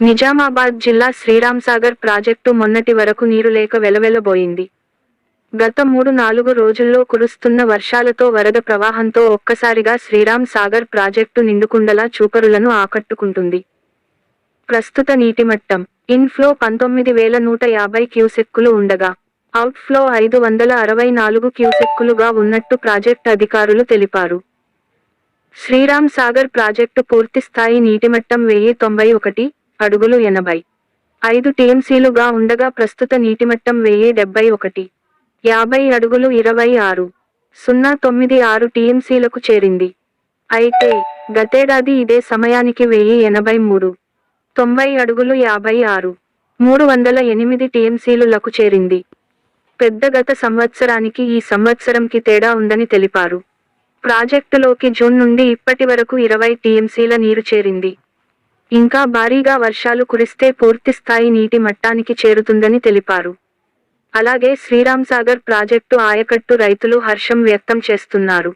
నిజామాబాద్ జిల్లా శ్రీరాంసాగర్ ప్రాజెక్టు మొన్నటి వరకు నీరు లేక వెలవెలబోయింది. గత మూడు నాలుగు రోజుల్లో కురుస్తున్న వర్షాలతో వరద ప్రవాహంతో ఒక్కసారిగా శ్రీరామ్ సాగర్ ప్రాజెక్టు నిండుకుండలా చూపరులను ఆకట్టుకుంటుంది. ప్రస్తుత నీటిమట్టం ఇన్ఫ్లో పంతొమ్మిది వేల నూట యాభై క్యూసెక్కులు ఉండగా అవుట్ఫ్లో ఐదు వందల అరవై నాలుగు క్యూసెక్కులుగా ఉన్నట్టు ప్రాజెక్ట్ అధికారులు తెలిపారు. శ్రీరామ్ సాగర్ ప్రాజెక్టు పూర్తి స్థాయి నీటిమట్టం వెయ్యి తొంభై ఒకటి అడుగులు ఎనభై. ఐదు టీఎంసీలుగా ఉండగా ప్రస్తుత నీటిమట్టం వెయ్యి డెబ్బై ఒకటి. యాభై అడుగులు ఇరవై ఆరు. సున్నా తొమ్మిది ఆరు టీఎంసీలకు చేరింది. అయితే గతేడాది ఇదే సమయానికి వెయ్యి ఎనభై మూడు. తొంభై అడుగులు యాభై ఆరు. మూడు వందల ఎనిమిది టీఎంసీలులకు చేరింది. పెద్ద గత సంవత్సరానికి ఈ సంవత్సరంకి తేడా ఉందని తెలిపారు. ప్రాజెక్టులోకి జూన్ నుండి ఇప్పటి వరకు ఇరవై టీఎంసీల నీరు చేరింది. ఇంకా భారీగా వర్షాలు కురిస్తే పూర్తిస్థాయి నీటి మట్టానికి చేరుతుందని తెలిపారు. అలాగే శ్రీరాంసాగర్ ప్రాజెక్టు ఆయకట్టు రైతులు హర్షం వ్యక్తం చేస్తున్నారు.